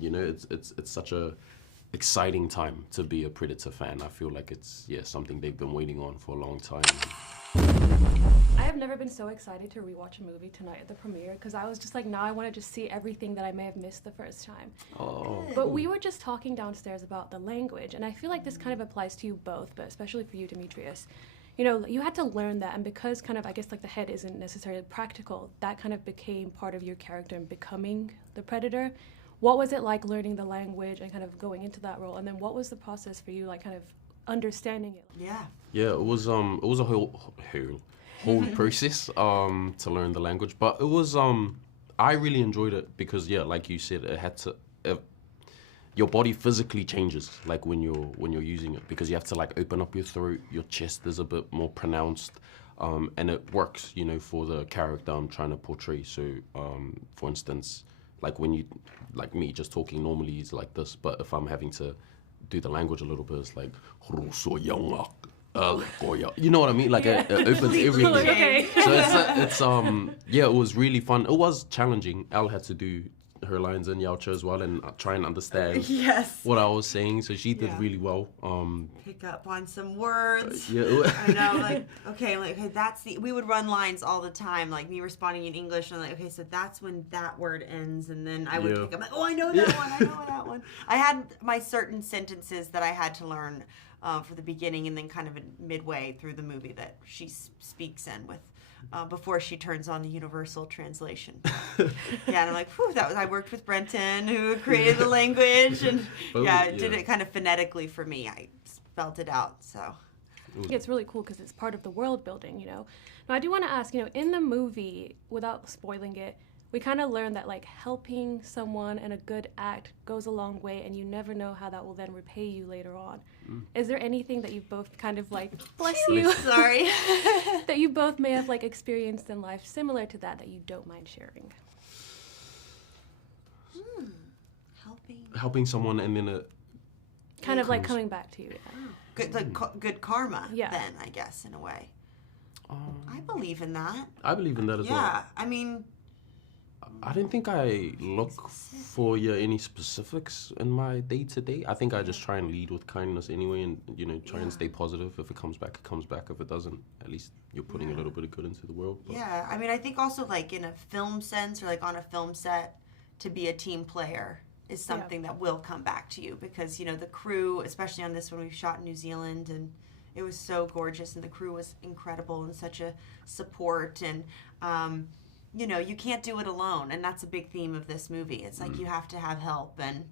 you know, it's such a exciting time to be a Predator fan. I feel like it's something they've been waiting on for a long time. I have never been so excited to rewatch a movie tonight at the premiere because I was just like, now I want to just see everything that I may have missed the first time. Oh. But we were just talking downstairs about the language, and I feel like this kind of applies to you both, but especially for you, Dimitrius. You know, you had to learn that, and because kind of, I guess, like the head isn't necessarily practical, that kind of became part of your character and becoming the Predator. What was it like learning the language and kind of going into that role? And then what was the process for you, like kind of understanding it? Yeah, it was a whole process to learn the language, but it was I really enjoyed it because like you said, it had to your body physically changes like when you're using it, because you have to like open up your throat, your chest is a bit more pronounced, and it works, you know, for the character I'm trying to portray. So for instance, like when you, like me just talking normally is like this, but if I'm having to do the language a little bit, it's like you know what I mean? Like it opens everything. Okay. So it's it was really fun. It was challenging. Elle had to do her lines in Yautja as well and try and understand what I was saying. So she did really well. Pick up on some words. Yeah. I know, like, okay, that's we would run lines all the time, like me responding in English, and I'm like, okay, so that's when that word ends, and then I would pick up, like, oh, I know that one, I know that one. I had my certain sentences that I had to learn for the beginning, and then kind of midway through the movie that she speaks in with. Before she turns on the universal translation. And I'm like, whew, I worked with Brenton, who created the language, and did it kind of phonetically for me. I spelled it out, so. Yeah, it's really cool because it's part of the world building, you know. Now, I do want to ask, you know, in the movie, without spoiling it, we kind of learned that, like, helping someone and a good act goes a long way, and you never know how that will then repay you later on. Is there anything that you've both kind of, like, bless you, sorry, that you both may have, like, experienced in life similar to that you don't mind sharing? Helping someone and then kind of like coming back to you. Good, like good karma. Yeah. Then I guess in a way. I believe in that. I believe in that as well. Yeah, I mean. I don't think I look for any specifics in my day-to-day. I think I just try and lead with kindness anyway, and, you know, try and stay positive. If it comes back, it comes back. If it doesn't, at least you're putting a little bit of good into the world. But. Yeah, I mean, I think also, like, in a film sense, or like on a film set, to be a team player is something that will come back to you, because, you know, the crew, especially on this one, we shot in New Zealand, and it was so gorgeous, and the crew was incredible and such a support, and you know, you can't do it alone, and that's a big theme of this movie. It's like you have to have help, and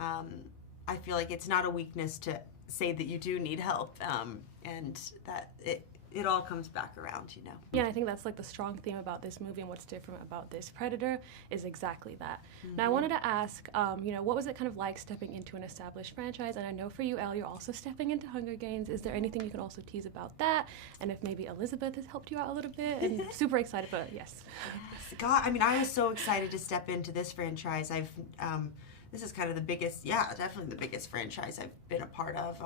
I feel like it's not a weakness to say that you do need help, and that it all comes back around, you know. Yeah, and I think that's like the strong theme about this movie, and what's different about this Predator is exactly that. Now, I wanted to ask, you know, what was it kind of like stepping into an established franchise? And I know for you, Elle, you're also stepping into Hunger Games. Is there anything you can also tease about that? And if maybe Elizabeth has helped you out a little bit? And super excited, but yes. God, I mean, I was so excited to step into this franchise. This is kind of the biggest, definitely the biggest franchise I've been a part of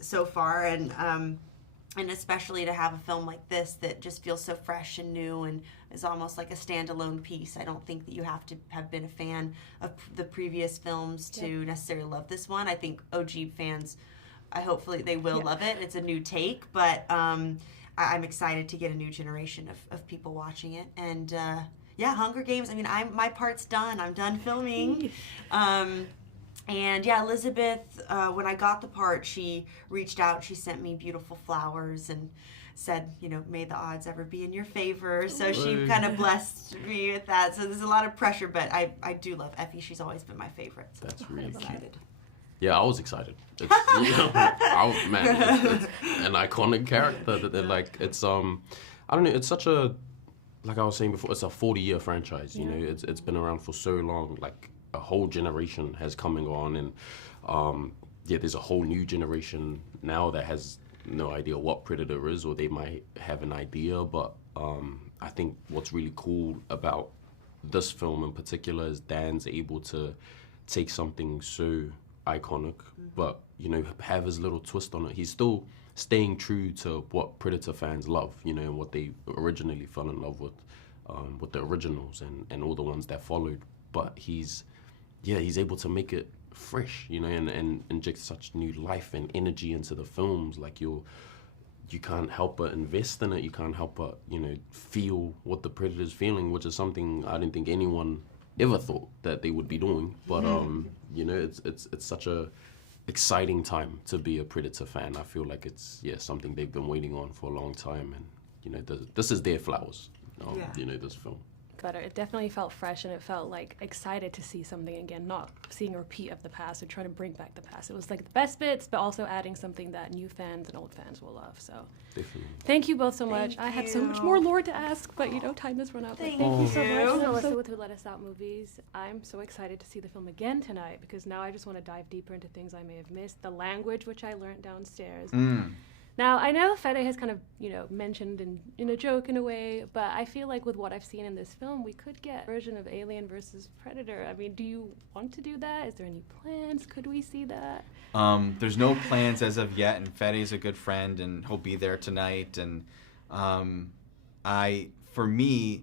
so far, and especially to have a film like this that just feels so fresh and new and is almost like a standalone piece. I don't think that you have to have been a fan of the previous films to necessarily love this one. I think OG fans, hopefully they will love it. It's a new take, but I'm excited to get a new generation of people watching it. And Hunger Games, I mean, my part's done. I'm done filming. And Elizabeth, when I got the part, she reached out, she sent me beautiful flowers and said, you know, may the odds ever be in your favor. So she kind of blessed me with that. So there's a lot of pressure, but I do love Effie. She's always been my favorite. So that's really excited. Cute. Yeah, I was excited. It's, you know, it's an iconic character that like, it's, I don't know, it's such a, like I was saying before, it's a 40-year franchise, you know, it's been around for so long, like, a whole generation has coming on, and there's a whole new generation now that has no idea what Predator is, or they might have an idea, but I think what's really cool about this film in particular is Dan's able to take something so iconic, but, you know, have his little twist on it. He's still staying true to what Predator fans love, you know, and what they originally fell in love with the originals and all the ones that followed. but he's able to make it fresh, you know, and inject such new life and energy into the films. Like you can't help but invest in it. You can't help but, you know, feel what the Predator's feeling, which is something I didn't think anyone ever thought that they would be doing. But you know, it's such a exciting time to be a Predator fan. I feel like it's something they've been waiting on for a long time, and you know, this is their flowers. You know, this film. Better. It definitely felt fresh, and it felt like excited to see something again, not seeing a repeat of the past or trying to bring back the past. It was like the best bits, but also adding something that new fans and old fans will love. So Definitely. Thank you both so much. Thank I had you. so much more lore to ask, but you know, time has run out. But Thank thank you so you. much. And Alyssa with Who Let Us Out Movies. I'm so excited to see the film again tonight, because now I just want to dive deeper into things I may have missed. The language, which I learned downstairs. Now, I know Fede has kind of, you know, mentioned in a joke in a way, but I feel like with what I've seen in this film, we could get a version of Alien versus Predator. I mean, do you want to do that? Is there any plans? Could we see that? There's no plans as of yet, and Fede's a good friend, and he'll be there tonight. And for me,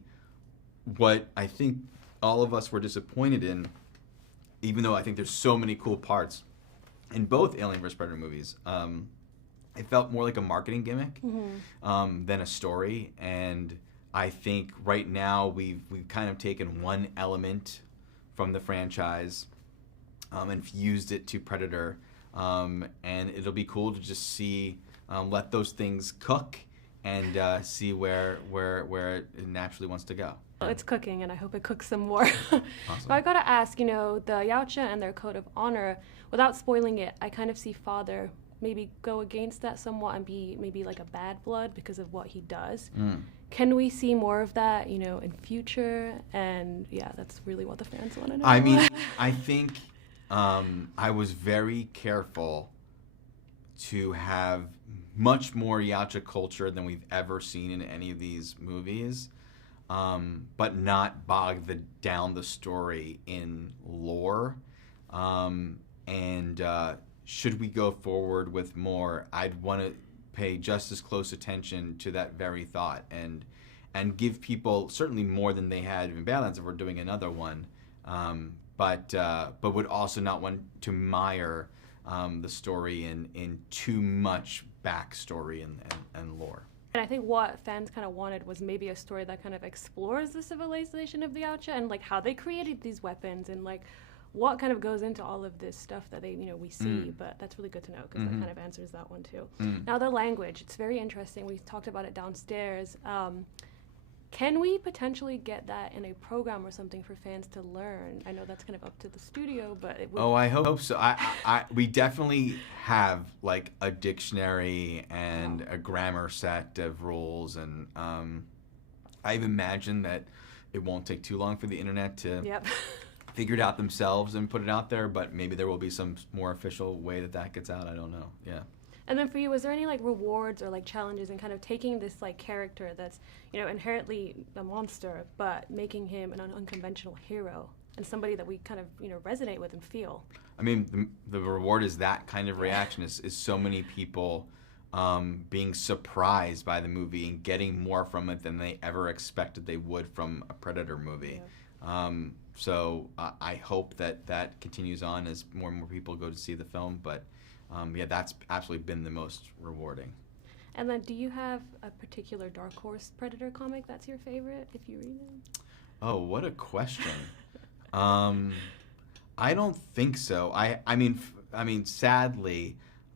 what I think all of us were disappointed in, even though I think there's so many cool parts in both Alien vs. Predator movies, it felt more like a marketing gimmick than a story. And I think right now we've kind of taken one element from the franchise and fused it to Predator. And it'll be cool to just see, let those things cook and see where it naturally wants to go. Well, it's cooking, and I hope it cooks some more. Awesome. So I gotta ask, you know, the Yautja and their code of honor, without spoiling it, I kind of see Father maybe go against that somewhat and be maybe like a bad blood because of what he does. Can we see more of that, you know, in future? And yeah, that's really what the fans want to know. I mean, I think I was very careful to have much more Yautja culture than we've ever seen in any of these movies, but not bog down the story in lore. Should we go forward with more, I'd want to pay just as close attention to that very thought and give people certainly more than they had in Badlands if we're doing another one, but would also not want to mire the story in too much backstory and lore. And I think what fans kind of wanted was maybe a story that kind of explores the civilization of the Yautja and like how they created these weapons and like what kind of goes into all of this stuff that they, you know, we see. But that's really good to know because that kind of answers that one too. Now the language, it's very interesting. We talked about it downstairs. Can we potentially get that in a program or something for fans to learn? I know that's kind of up to the studio, but it would... Oh, I hope so. We definitely have like a dictionary and a grammar set of rules, and I've imagined that it won't take too long for the internet to figure it out themselves and put it out there, but maybe there will be some more official way that gets out. I don't know. Yeah. And then for you, was there any like rewards or like challenges in kind of taking this like character that's, you know, inherently a monster, but making him an unconventional hero and somebody that we kind of, you know, resonate with and feel? I mean, the reward is that kind of reaction, is so many people being surprised by the movie and getting more from it than they ever expected they would from a Predator movie. So I hope that continues on as more and more people go to see the film, but yeah, that's absolutely been the most rewarding. And then do you have a particular Dark Horse Predator comic that's your favorite, if you read them? Oh, what a question. I don't think so. I mean, sadly,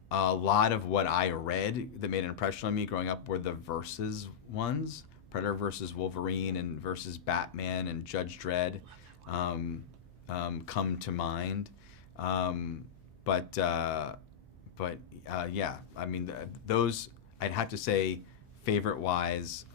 a lot of what I read that made an impression on me growing up were the versus ones. Predator versus Wolverine and versus Batman and Judge Dredd come to mind. But yeah, I mean, those I'd have to say favorite-wise,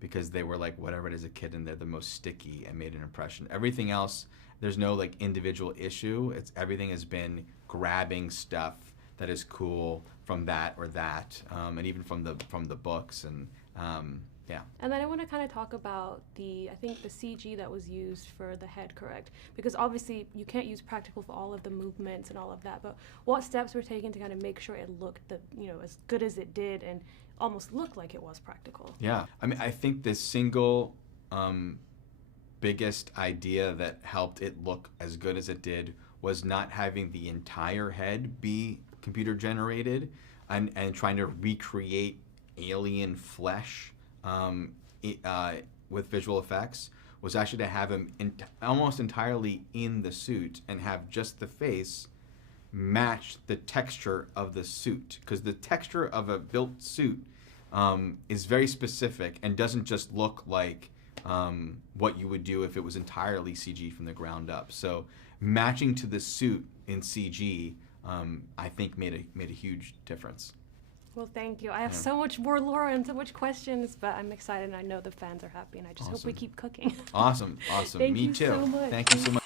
because they were like whatever it is a kid and they're the most sticky and made an impression. Everything else, there's no like individual issue. Everything has been grabbing stuff that is cool from that or that, and even from the books and yeah. And then I want to kind of talk about I think the CG that was used for the head, correct? Because obviously you can't use practical for all of the movements and all of that, but what steps were taken to kind of make sure it looked as good as it did and almost looked like it was practical? Yeah, I mean, I think the single biggest idea that helped it look as good as it did was not having the entire head be computer generated and trying to recreate alien flesh with visual effects, was actually to have him almost entirely in the suit and have just the face match the texture of the suit, because the texture of a built suit is very specific and doesn't just look like what you would do if it was entirely CG from the ground up. So matching to the suit in CG, I think made a huge difference. Well, thank you. I have so much more lore and so much questions, but I'm excited, and I know the fans are happy, and I just hope we keep cooking. Awesome. Thank Me you too. so much. Thank you so much.